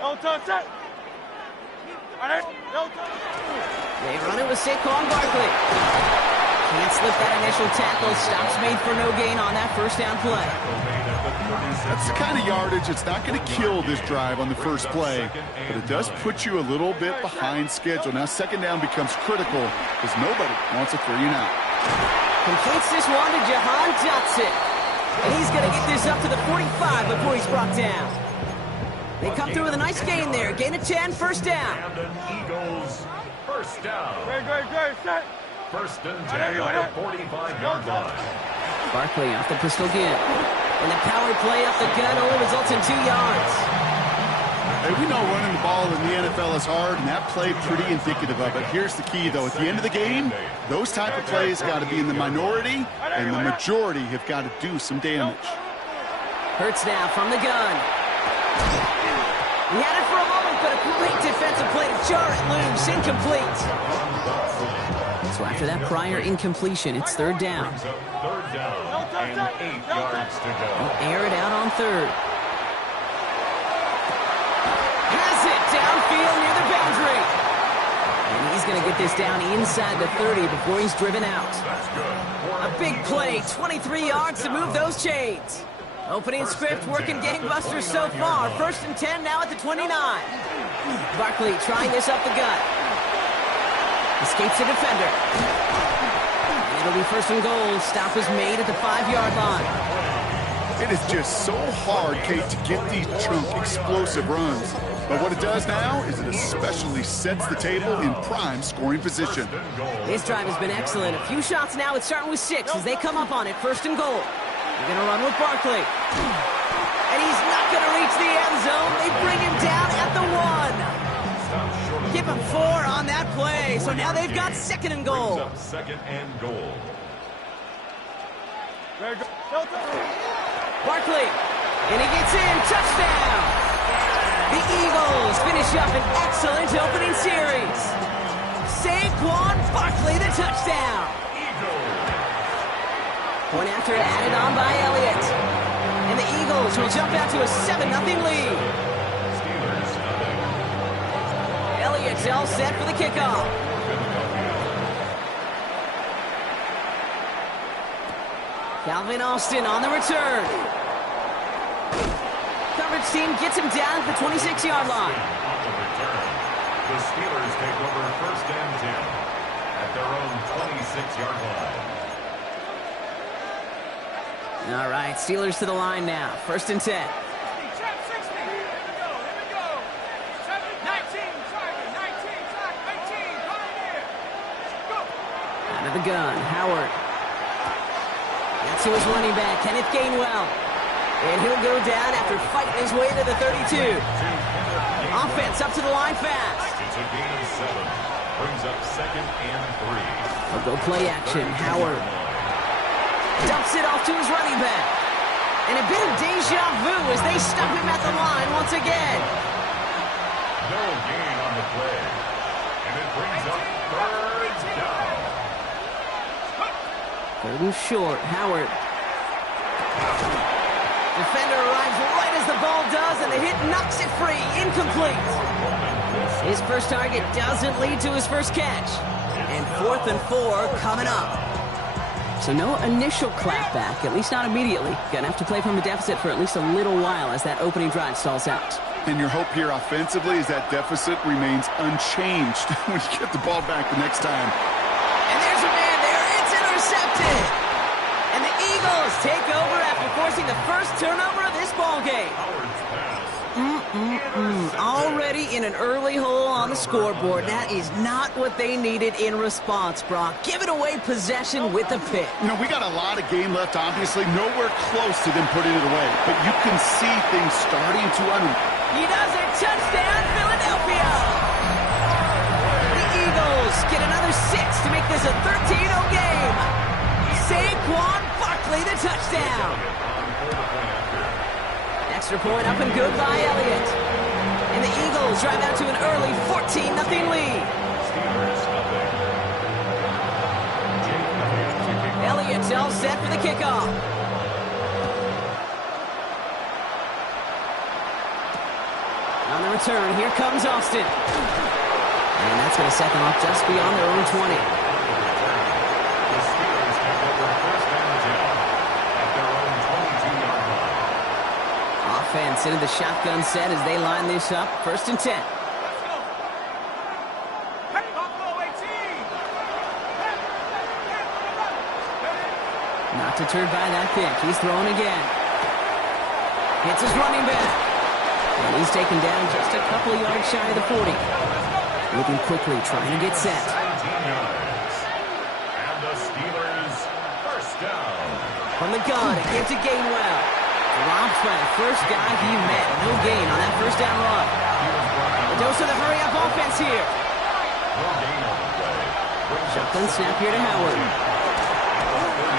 They run it with Saquon Barkley. Can't slip that initial tackle. Stops made for no gain on that first down play. That's the kind of yardage it's not going to kill this drive on the first play, but it does put you a little bit behind schedule. Now second down becomes critical because nobody wants a 3-and-out. Completes this one to Jahan Dotson. And he's going to get this up to the 45 before he's brought down. They come through with a nice gain there. Gain of 10, first down. Eagles, first down. Great, set. First and 10 on the 45-yard line. Barkley off the pistol again. And the power play up the gut only results in 2 yards. Hey, we know running the ball in the NFL is hard, and that play pretty indicative of it. Here's the key, though. At the end of the game, those type of plays got to be in the minority, and the majority have got to do some damage. Hurts now from the gun. He had it for a moment, but a great defensive play to jar it loose. Incomplete. So after that prior incompletion, it's third down. Third down and 8 yards to go. He'll air it out on third. Has it downfield near the boundary. And he's going to get this down inside the 30 before he's driven out. A big play, 23 yards to move those chains. Opening script working gangbusters so far. First and 10 now at the 29. Barkley trying this up the gut. Escapes the defender. And it'll be first and goal. Stop is made at the 5-yard line. It is just so hard, Kate, to get these chunk explosive runs. But what it does now is it especially sets the table in prime scoring position. This drive has been excellent. A few shots now. It's starting with 6 as they come up on it. First and goal. They're going to run with Barkley. And he's not going to reach the end zone. They bring him down at the 1. Give him 4 on that play. So now they've got second and goal. Second and goal. Barkley. And he gets in. Touchdown. The Eagles finish up an excellent opening series. Saquon Barkley, the touchdown. Point after added on by Elliott. And the Eagles will jump out to a 7-0 lead. Elliott's all set for the kickoff. Calvin Austin on the return. Coverage team gets him down at the 26-yard line. On the return, the Steelers take over first and 10 at their own 26-yard line. All right, Steelers to the line now. First and 10. Out of the gun, Howard. That's to his running back, Kenneth Gainwell. And he'll go down after fighting his way to the 32. Offense up to the line fast. It's a gain of 7. Brings up second and 3. They'll go play action. Howard dumps it off to his running back. And a bit of deja vu as they stop him at the line once again. No gain on the play. And it brings up third down. Third and short. Howard. Defender arrives right as the ball does, and the hit knocks it free. Incomplete. His first target doesn't lead to his first catch. And 4th and 4 coming up. So no initial clapback, at least not immediately. Gonna have to play from a deficit for at least a little while as that opening drive stalls out. And your hope here offensively is that deficit remains unchanged when you get the ball back the next time. And there's a man there. It's intercepted. And the Eagles take over after forcing the first turnover of this ball game. Already in an early hole on the scoreboard. That is not what they needed in response, Brock. Giving away possession with the pick. You know, we got a lot of game left, obviously. Nowhere close to them putting it away. But you can see things starting to He does it. Touchdown, Philadelphia. The Eagles get another 6 to make this a 13-0 game. Saquon Barkley, the touchdown. Extra point up and good by Elliott. And the Eagles drive out to an early 14-0 lead. Elliott's all set for the kickoff. On the return, here comes Austin. And that's going to set them up just beyond their own 20. The Steelers take over a first down attempt at their own 22-yard line. Offense into the shotgun set as they line this up. 1st and 10. Not deterred by that pick. He's throwing again. Hits his running back. And he's taken down just a couple of yards shy of the 40. Moving quickly, trying to get set. 17 yards. And the Steelers first down. From the gun, it gives to Gainwell. Dropped by the first guy he met. No gain on that first down run. A dose of the hurry-up offense here. No gain on the play. Shotgun snap here to Howard.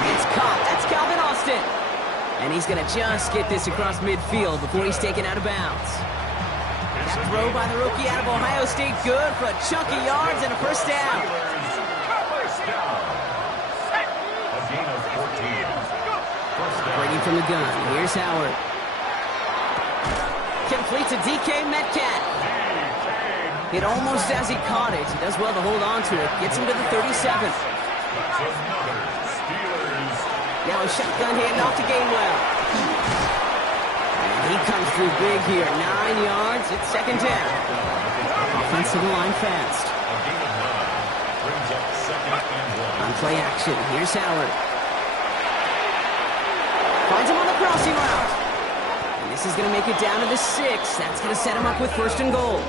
It's caught. That's Calvin Austin. And he's going to just get this across midfield before he's taken out of bounds. That throw by the rookie out of Ohio State, good for a chunk of yards and a first down. First down. A gain of 14. First down. Bringing from the gun. Here's Howard. Complete to DK Metcalf. Hit almost as he caught it. He does well to hold on to it. Gets him to the 37. That's another Steelers. Now a shotgun handoff to Gainwell. And he comes through big here. 9 yards. It's 2nd down. Offensive line fast. A gain of 9. Brings up 2nd and 1. On play action. Here's Howard. Finds him on the crossing route. And this is going to make it down to the 6. That's going to set him up with 1st and goal.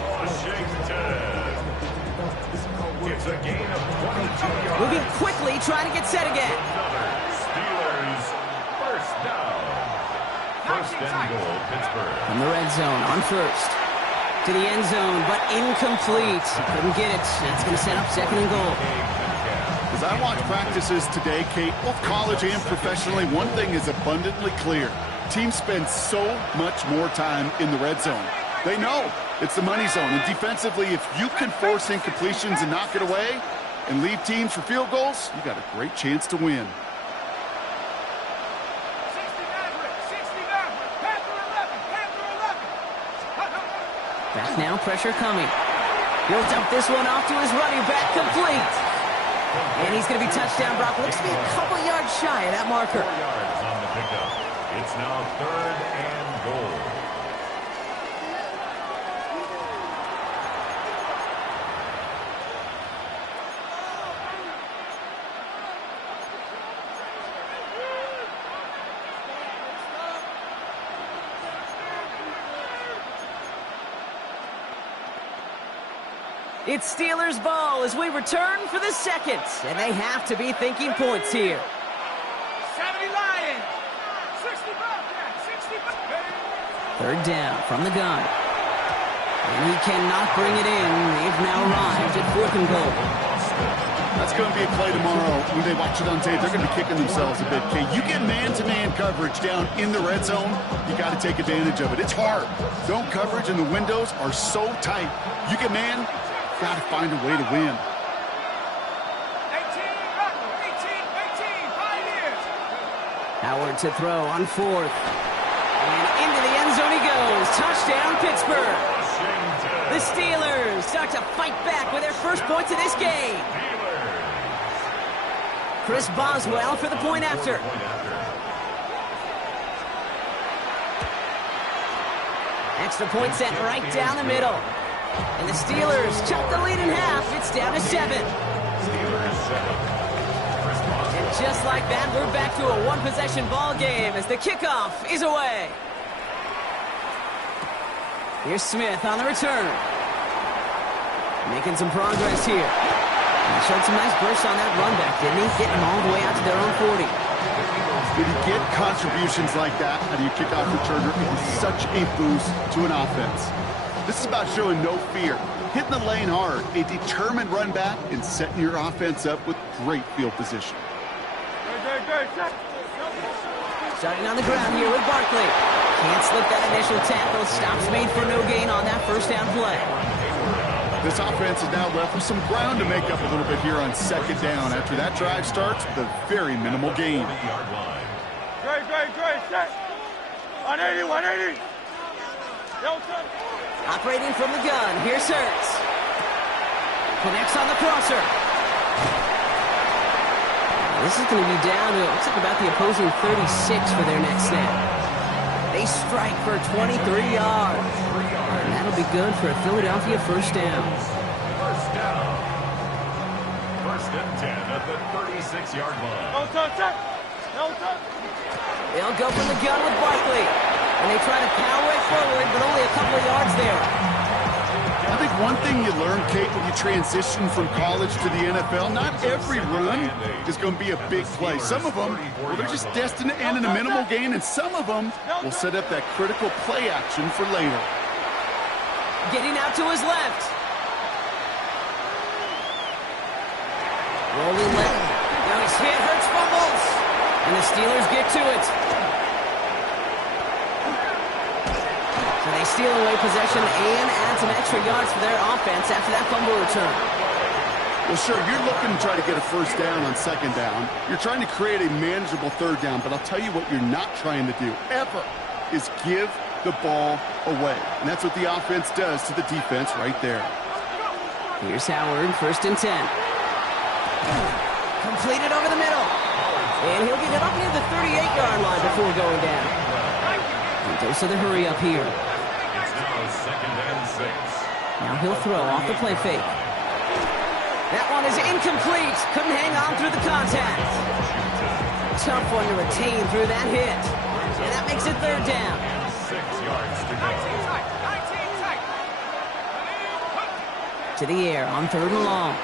It's a gain of 22 yards. Moving quickly, trying to get set again. Steelers first down. 1st and goal, Pittsburgh. From the red zone on 1st. To the end zone, but incomplete. Couldn't get it. That's going to set up 2nd and goal. As I watch practices today, Kate, both college and professionally, one thing is abundantly clear. Teams spend so much more time in the red zone. They know it's the money zone. And defensively, if you can force incompletions and knock it away and leave teams for field goals, you got a great chance to win. Back now, pressure coming. He'll dump this one off to his running back, complete. And he's going to be touchdown. Brock looks to be a couple yards shy of that marker. 4 yards on the pickup. It's now 3rd and goal. It's Steelers ball as we return for the 2nd. And they have to be thinking points here. 70 Lions. 65. 65. 3rd down from the gun. And he cannot bring it in. They've now arrived at 4th and goal. That's going to be a play tomorrow. When they watch it on tape, they're going to be kicking themselves a bit, Kate. You get man-to-man coverage down in the red zone, you got to take advantage of it. It's hard. Zone coverage and the windows are so tight. You get man, got to find a way to win. 18, Pioneers. Howard to throw on 4th. And into the end zone he goes. Touchdown, Pittsburgh. The Steelers start to fight back with their first points of this game. Chris Boswell for the point after. Extra point set right down the middle. And the Steelers chop the lead in half. It's down to 7. And just like that, we're back to a one-possession ball game as the kickoff is away. Here's Smith on the return. Making some progress here. And he showed some nice bursts on that run back, didn't he? Getting them all the way out to their own 40. When you get contributions like that out of your kickoff returner, it is such a boost to an offense. This is about showing no fear, hitting the lane hard, a determined run back, and setting your offense up with great field position. Starting on the ground here with Barkley. Can't slip that initial tackle. Stops made for no gain on that first down play. This offense is now left with some ground to make up a little bit here on 2nd down after that drive starts with a very minimal gain. Great. 180. Yo, son. Operating from the gun. Here's Hurts. Connects on the crosser. This is going to be down to, it looks like about the opposing 36 for their next snap. They strike for 23 yards. And that'll be good for a Philadelphia first down. First down. First and 10 at the 36-yard line. No touch. No touch. They'll go from the gun with Barkley. And they try to power it forward, but only a couple of yards there. I think one thing you learn, Kate, when you transition from college to the NFL, not every run is going to be a big play. Some of them, well, they're just destined to end in a minimal gain, and some of them will set up that critical play action for later. Getting out to his left. Rolling left. Now he's hit, Hurts fumbles. And the Steelers get to it. So they steal away possession and add some extra yards for their offense after that fumble return. Well, sure, you're looking to try to get a first down on second down. You're trying to create a manageable third down, but I'll tell you what you're not trying to do, ever, is give the ball away. And that's what the offense does to the defense right there. Here's Howard, first and 10. Completed over the middle. And he'll get it up near the 38-yard line before going down. And goes to the hurry up here. It's now second and 6. Now he'll throw off the play fake. That one is incomplete. Couldn't hang on through the contact. Tough one to retain through that hit. And that makes it third down. 6 yards to go. To the air on third and long.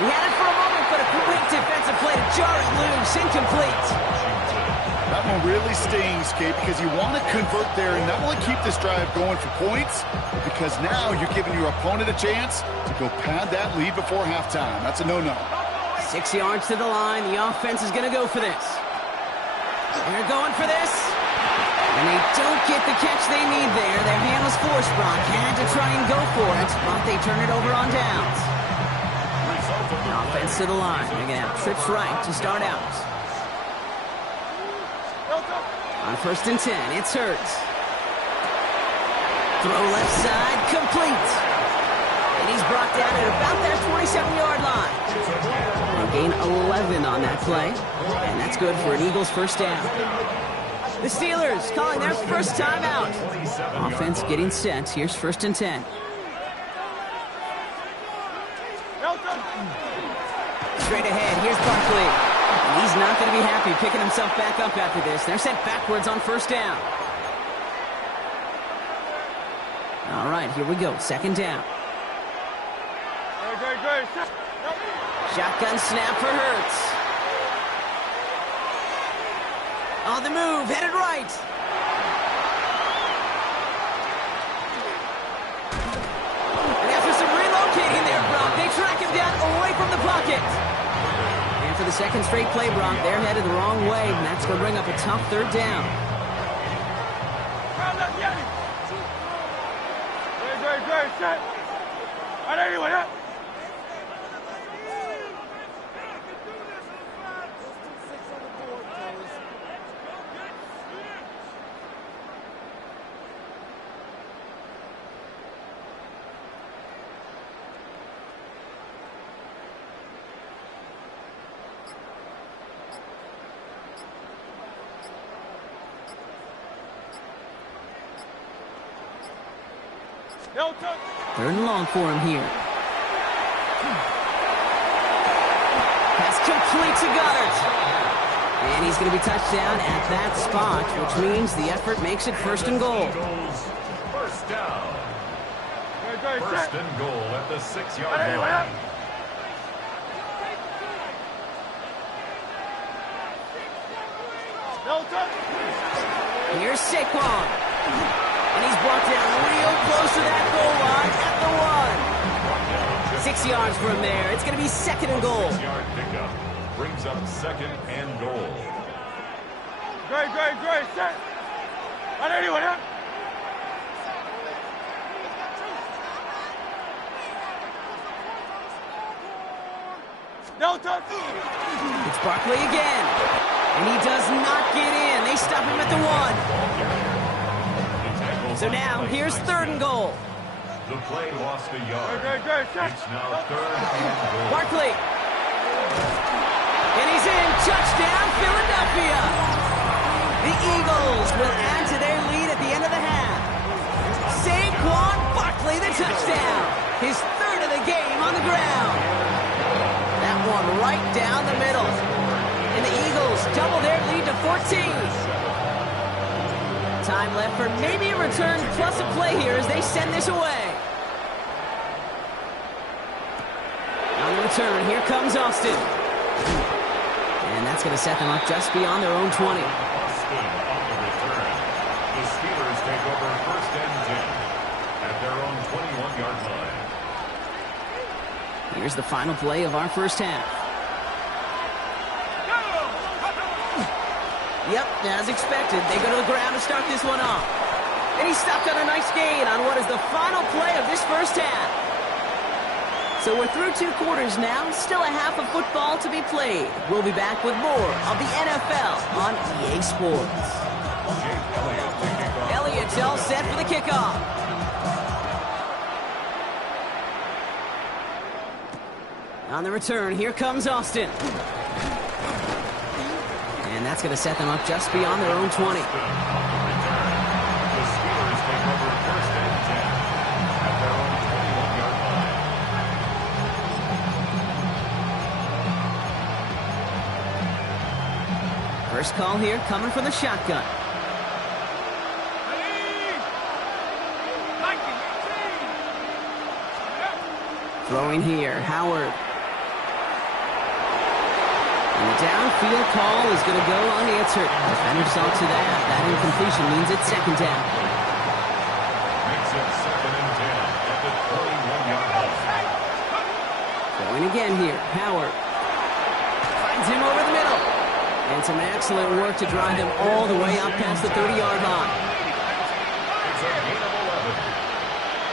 He had it for a moment, but a quick defensive play to jar it loose. Incomplete. That one really stings, Kate, because you want to convert there and not only keep this drive going for points, because now you're giving your opponent a chance to go pad that lead before halftime. That's a no-no. 6 yards to the line. The offense is going to go for this. They're going for this. And they don't get the catch they need there. Their hand was forced. Brock had to try and go for it, but they turn it over on downs. Offense to the line. They're going to have trips right to start out. On first and 10, it's Hurts. Throw left side, complete. And he's brought down at about that 27-yard line. They gain 11 on that play, and that's good for an Eagles first down. The Steelers calling their first timeout. Offense getting set. Here's first and 10. Straight ahead, here's Barkley. He's not going to be happy picking himself back up after this. They're sent backwards on first down. All right, here we go. Second down. Shotgun snap for Hurts. On the move, headed right. And after some relocating there, Brock, they track him down away from the pocket. And for the second straight play, Brock, they're headed the wrong way, and that's going to bring up a tough third down. Third and long for him here. Pass complete to Goddard. And he's going to be touched down at that spot, which means the effort makes it first and goal. First down. First and goal at the 6-yard line. Here's Saquon. And he's brought down real close to that goal line at the 1. 6 yards from there. It's going to be second and goal. 6-yard pickup brings up second and goal. Great. Set. Anyone, huh? No touch. It's Barkley again. And he does not get in. They stop him at the 1. So now, here's 3rd and goal. The play lost a yard. It's now 3rd and goal. Barkley. And he's in. Touchdown, Philadelphia. The Eagles will add to their lead at the end of the half. Saquon Barkley, the touchdown. His 3rd of the game on the ground. That one right down the middle. And the Eagles double their lead to 14. Time left for maybe a return plus a play here as they send this away. On the return, here comes Austin. And that's going to set them up just beyond their own 20. Austin on the return. The Steelers take over 1st and 10 at their own 21-yard line. Here's the final play of our first half. Yep, as expected, they go to the ground to start this one off. And he's stopped on a nice gain on what is the final play of this first half. So we're through 2 quarters now, still a half of football to be played. We'll be back with more of the NFL on EA Sports. Elliott's all set for the kickoff. On the return, here comes Austin. And that's going to set them up just beyond their own 20. The Steelers take over 1st and 10 at their own 21-yard line. First call here coming from the shotgun. Throwing here, Howard. And the downfield call is going to go unanswered. Defender saw to that. That incompletion means it's 2nd down. Makes it 2nd and 10 at the 21-yard line. Going again here, Howard. Finds him over the middle. And some excellent work to drive him all the way up past the 30-yard line. It's a gain of 11.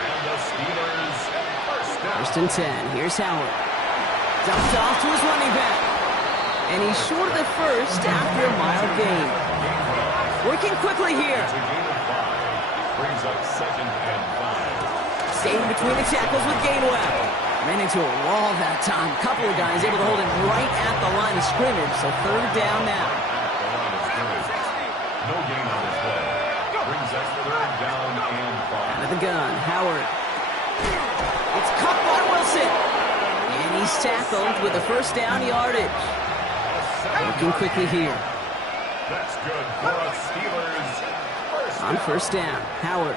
And the Steelers 1st and 10. Here's Howard. Dumped off to his running back. And he's short of the first after a mild gain. Working quickly here. It's a gain of 5. Brings up 2nd and 5. Staying between the tackles with Gainwell. Ran into a wall that time. Couple of guys able to hold him right at the line of scrimmage. So 3rd down now. No gain on this play. Brings us 3rd down and 5. Out of the gun, Howard. It's caught by Wilson. And he's tackled with a 1st down yardage. Working quickly here. That's good for us Steelers. On 1st down, Howard.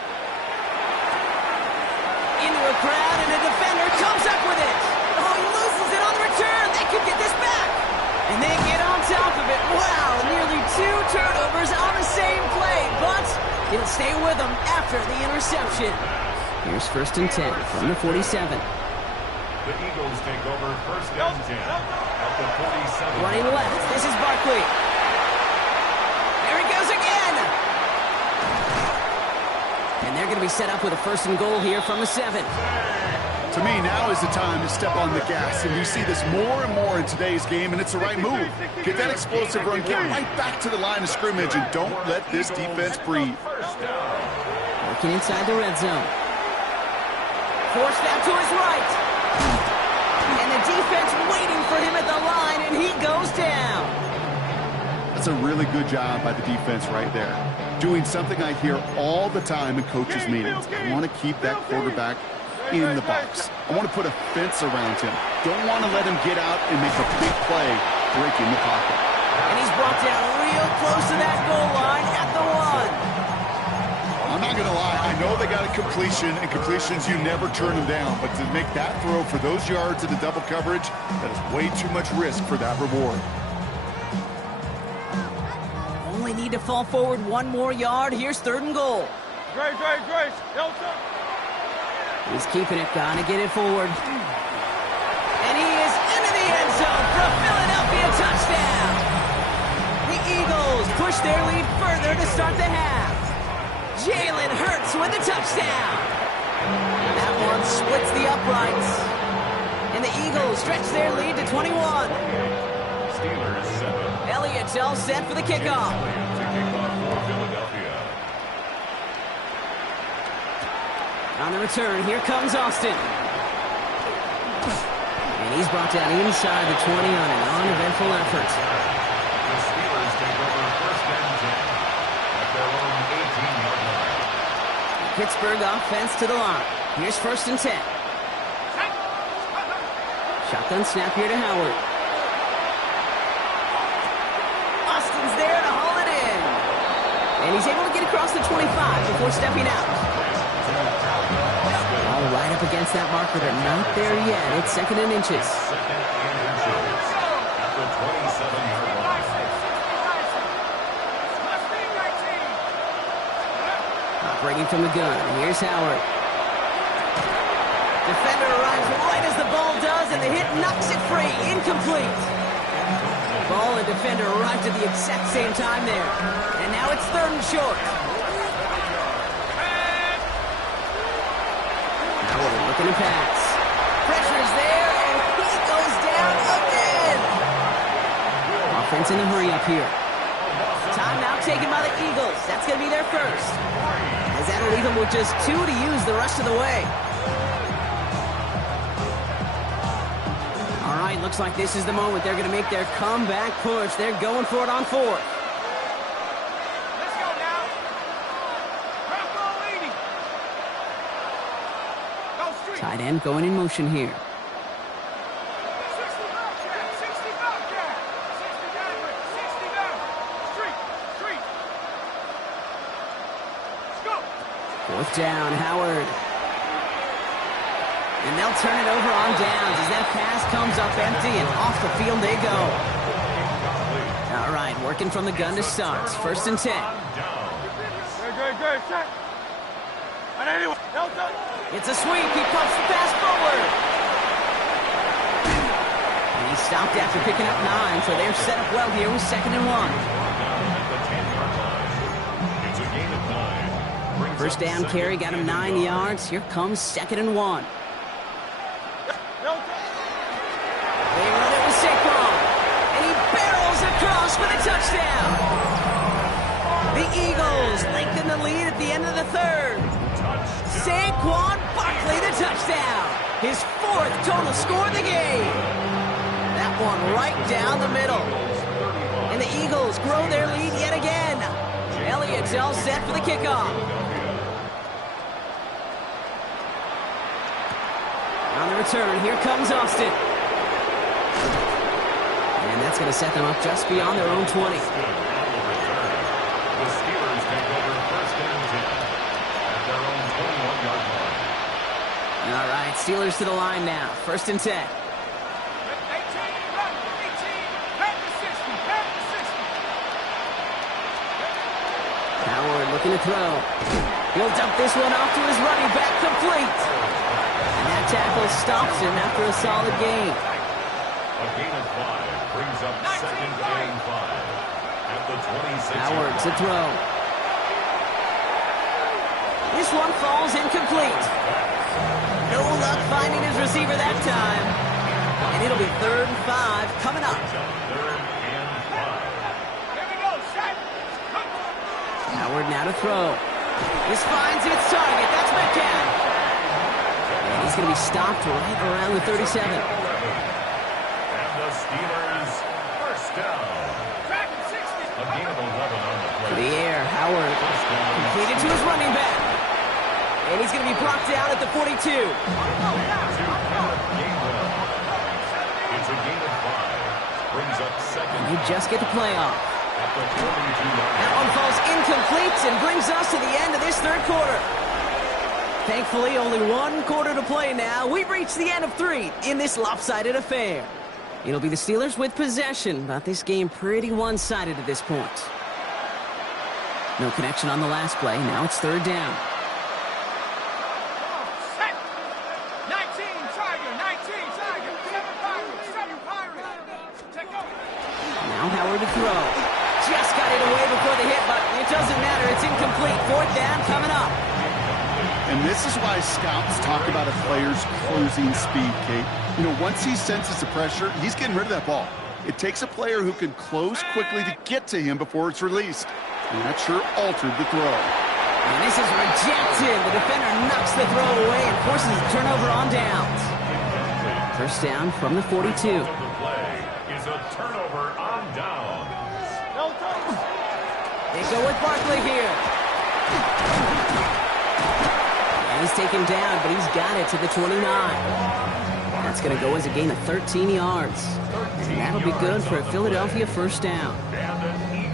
Into a crowd and a defender comes up with it. Oh, he loses it on the return. They could get this back. And they get on top of it. Wow, nearly 2 turnovers on the same play. But it'll stay with them after the interception. Here's 1st and 10 from the 47. The Eagles take over 1st and 10 at the 47. Running left, this is Barkley. There he goes again. And they're going to be set up with a 1st and goal here from the 7. To me, now is the time to step on the gas, and we see this more and more in today's game, and it's the right move. Get that explosive run, get right back to the line of scrimmage, and don't let this defense breathe. Working inside the red zone. Forced out to his right. And the defense waiting for him at the line, and he goes down. That's a really good job by the defense right there. Doing something I hear all the time in coaches' meetings. I want to keep that quarterback in the box. I want to put a fence around him. Don't want to let him get out and make a big play breaking the pocket. And he's brought down real close to that goal line at the 1. I'm not going to lie. I know they got a completion, and completions, you never turn them down. But to make that throw for those yards in the double coverage, that is way too much risk for that reward. Only need to fall forward 1 more yard. Here's 3rd and goal. Grace. Delta. He's keeping it, gonna get it forward. And he is into the end zone for a Philadelphia touchdown. The Eagles push their lead further to start the half. Jalen Hurts with the touchdown. That one splits the uprights. And the Eagles stretch their lead to 21. Steelers 7. Elliott's all set for the kickoff. To kick off for Philadelphia. On the return, here comes Austin. And he's brought down inside the 20 on an uneventful effort. The Steelers take over first and 10 at their own 18-yard line. Pittsburgh offense to the line. Here's first and 10. Shotgun snap here to Howard. Austin's there to haul it in. And he's able to get across the 25 before stepping out. All right up against that marker, but not there yet. It's second and inches. Second and inches at the 27-yard line. Operating from the gun. Here's Howard. Defender arrives right as the ball does, and the hit knocks it free. Incomplete. Ball and defender arrived at the exact same time there. And now it's third and short. Howard looking to pass. Pressure's there, and he goes down again. Offense in a hurry up here. Timeout taken by the Eagles. That's going to be their first. As that'll leave them with just 2 to use the rest of the way. All right, looks like this is the moment they're going to make their comeback push. They're going for it on fourth. Let's go now. Crowd ball leading. Go street. Tight end going in motion here. 60 Bobcat. 60 Bobcat. 60 Denver. 60 Denver. Street. Street. Let's go. Fourth down, Howard. And they'll turn it over on downs as that pass comes up empty, and off the field they go. All right, working from the gun to start. First and 10. Great. Check. And anyway, Delta. It's a sweep. He pumps the pass forward. And he stopped after picking up 9, so they're set up well here with second and 1. It's a gain of 9. First down carry got him 9 yards. Here comes second and 1. They run it with Saquon, and he barrels across for the touchdown. The Eagles lengthen the lead at the end of the third. Saquon Barkley, the touchdown. His 4th total score of the game. That one right down the middle. And the Eagles grow their lead yet again. Elliott's all set for the kickoff. On the return, here comes Austin. And that's going to set them up just beyond their own 20. The Steelers take over first and 10 at their own 21-yard line. All right, Steelers to the line now. First and 10. 18, run. 18, back to 60. Back to 60. Howard looking to throw. He'll dump this one off to his running back, complete. And that tackle stops him after a solid gain. A gain of 5 brings up second and 5 at the 26. Howard to throw. This one falls incomplete. No luck finding his receiver that time. And it'll be third and 5 coming up. Third and 5. Here we go, set. Howard now to throw. This finds its target. That's Metcalf. And he's going to be stopped right around the 37. And the Steelers first down. Track 60. A gain of 11 on the To play. the air, Howard First down. completed to his running back. And he's going to be brought down at the 42. It's a gain of 5. Brings up second. And they just get the playoff. At the 42-yard That one falls incomplete and brings us to the end of this third quarter. Thankfully, only 1 quarter to play now. We've reached the end of 3 in this lopsided affair. It'll be the Steelers with possession, but this game pretty one-sided at this point. No connection on the last play. Now it's third down. Set. 19, Tiger. 19, Tiger. 7 Pirates. 7 Pirates. Take over. Now Howard to throw. Just got it away before the hit, but it doesn't matter. It's incomplete. Fourth down coming up. And this is why scouts talk about a player's closing speed, Kate. You know, once he senses the pressure, he's getting rid of that ball. It takes a player who can close quickly to get to him before it's released. And that sure altered the throw. And this is rejected. The defender knocks makes the throw away and forces a turnover on downs. First down from the 42. The play is a turnover on down. They go with Barkley here. And he's taken down, but he's got it to the 29. That's going to go as a gain of 13 yards. And that'll be good for a Philadelphia first down.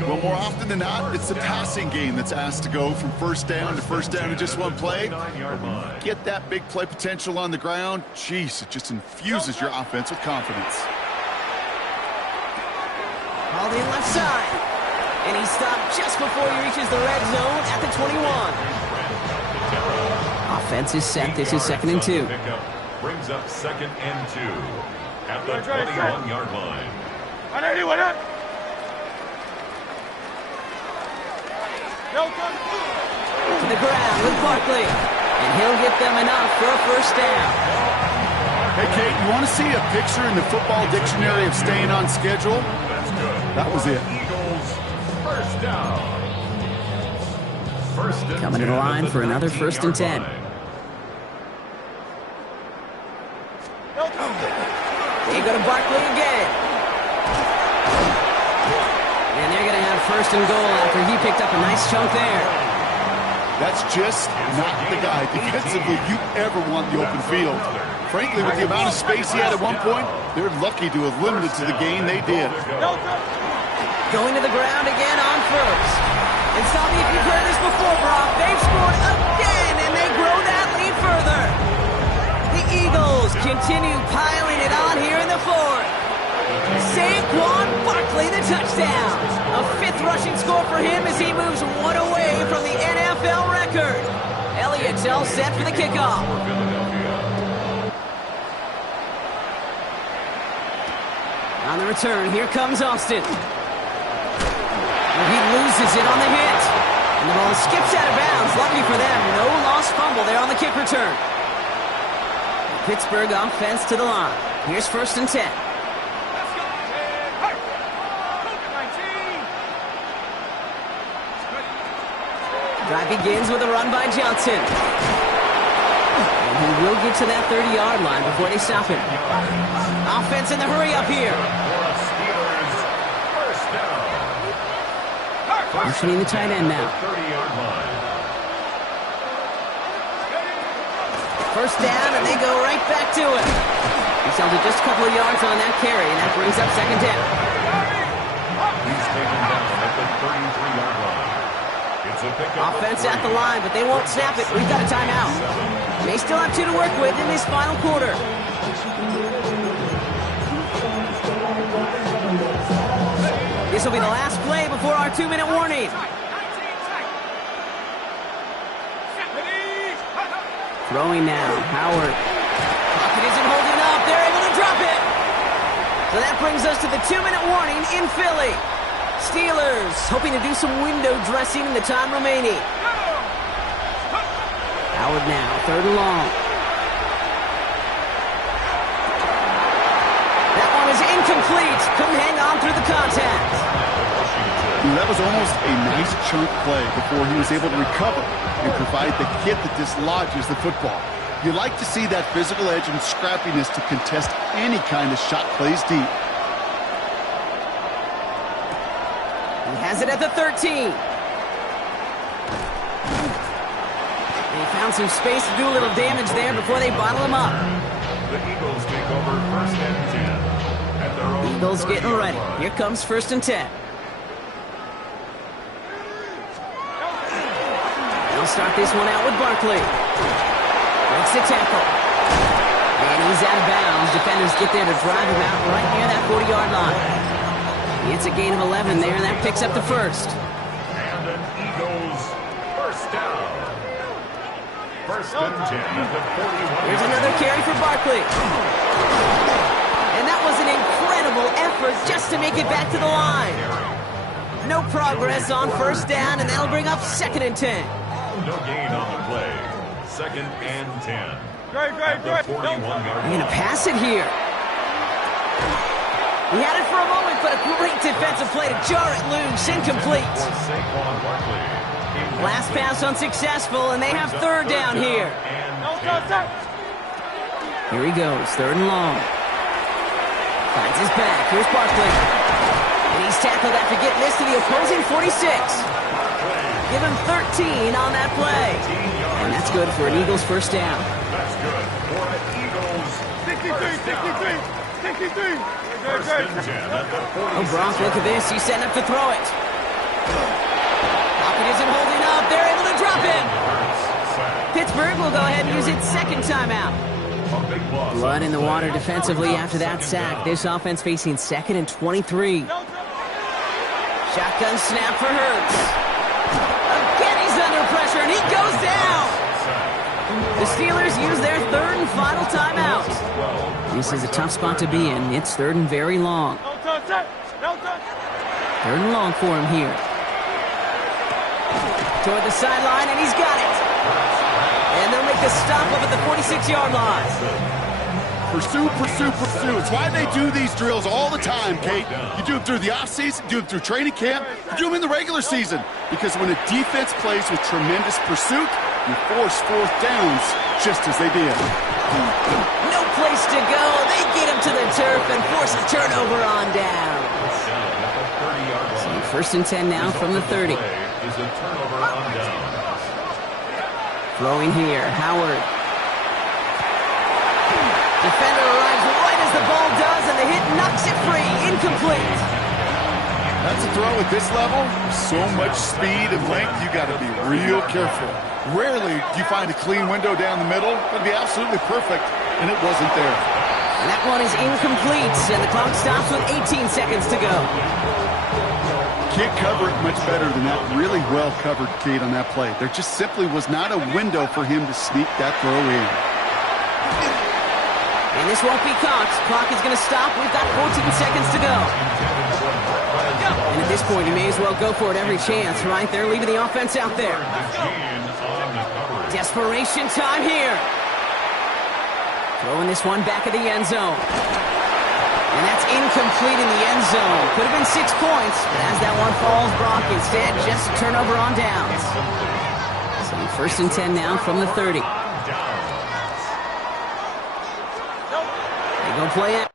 Well, more often than not, it's the passing game that's asked to go from first down to just one play. Get that big play potential on the ground. Jeez, it just infuses your offense with confidence. All in left side. And he stopped just before he reaches the red zone at the 21. Offense is set. This is 2nd and 2. Brings up 2nd and 2 at the 21-yard line. To the ground with Barkley. And he'll get them enough for a first down. Hey, Kate, you want to see a picture in the football dictionary of staying on schedule? That's good. That was it. Eagles, first down. First and Coming to the line for another 1st and 10. They go to Barkley again. And they're going to have 1st and goal after he picked up a nice chunk there. That's just not the guy defensively you ever want the open field. Frankly, with the amount of space he had at one point, they're lucky to have limited to the gain they did. Going to the ground again on 1st. And tell me if you've heard this before, Brock. They've scored again, and they grow that lead further. The Eagles continue piling it on here in the 4th. Saquon Barkley, the touchdown. A 5th rushing score for him as he moves one away from the NFL record. Elliott's all set for the kickoff. On the return, here comes Austin. He loses it on the hit. And the ball skips out of bounds. Lucky for them, no lost fumble there on the kick return. Pittsburgh offense to the line. Here's 1st and 10. Drive begins with a run by Johnson. And he will get to that 30-yard line before they stop him. Offense in the hurry up here. Motioning the tight end now. First down, and they go right back to it. He's held it just a couple of yards on that carry, and that brings up 2nd down. He's taken down at the 33-yard line. Offense at the line, but they won't snap it. We've got a timeout. They still have 2 to work with in this final quarter. This will be the last play before our 2-minute warning. Throwing now, Howard. Pocket isn't holding up. They're able to drop it. So that brings us to the 2-minute warning in Philly. Steelers hoping to do some window dressing in the time remaining. Howard now, 3rd and long. That one is incomplete. Couldn't hang on through the contact. That was almost a nice chunk play before he was able to recover and provide the hit that dislodges the football. You like to see that physical edge and scrappiness to contest any kind of shot plays deep. He has it at the 13. They found some space to do a little damage there before they bottle him up. The Eagles take over 1st and 10 at their own. Eagles getting ready. Here comes 1st and 10. They'll start this one out with Barkley. Makes the tackle. And he's out of bounds. Defenders get there to drive him out right near that 40-yard line. It's a gain of 11 there, and that picks up the 1st. And an Eagles first down. 1st and 10 at the 41. Here's another carry for Barkley. And that was an incredible effort just to make it back to the line. No progress on 1st down, and that'll bring up 2nd and 10. No gain on the play. 2nd and 10. At the 41-yard line. They're going to pass it here. He had it for a moment, but a great defensive play to jar it loose. Incomplete. For Saquon Barkley. Last pass unsuccessful, and they have third down here. Here he goes, third and long. Finds his back. Here's Barkley. And he's tackled after getting this to the opposing 46. Give him 13 on that play. And that's good for an Eagles first down. That's good for an Eagles 63. first and 10 at the 46. Oh, Gronk, look at this. He's setting up to throw it. Pocket isn't holding up. They're able to drop him. Pittsburgh will go ahead and use its second timeout. Blood in the water defensively after that sack. This offense facing 2nd and 23. Shotgun snap for Hurts. Again, he's under pressure, and he goes down. The Steelers use their third and final timeout. This is a tough spot to be in. It's third and very long. Third and long for him here. Toward the sideline, and he's got it. And they'll make the stop up at the 46-yard line. Pursue, pursue, pursue. It's why they do these drills all the time, Kate. You do them through the offseason, you do them through training camp, you do them in the regular season. Because when a defense plays with tremendous pursuit, you force fourth downs just as they did. No place to go. They get him to the turf and force a turnover on down. So first and 10 now from the 30. Throwing here, Howard. Defender arrives right as the ball does, and the hit knocks it free. Incomplete. That's a throw at this level. So much speed and length, you got to be real careful. Rarely do you find a clean window down the middle. It'd be absolutely perfect, and it wasn't there. And that one is incomplete, and the clock stops with 18 seconds to go. Can't cover it much better than that. Really well covered, Kate, on that play. There just simply was not a window for him to sneak that throw in. And this won't be caught. Clock is going to stop. We've got 14 seconds to go. And at this point, you may as well go for it every chance, right? They're leaving the offense out there. Desperation time here. Throwing this one back of the end zone. And that's incomplete in the end zone. Could have been 6 points, but as that one falls, Brock instead just a turnover on downs. So first and 10 now from the 30. They go play it.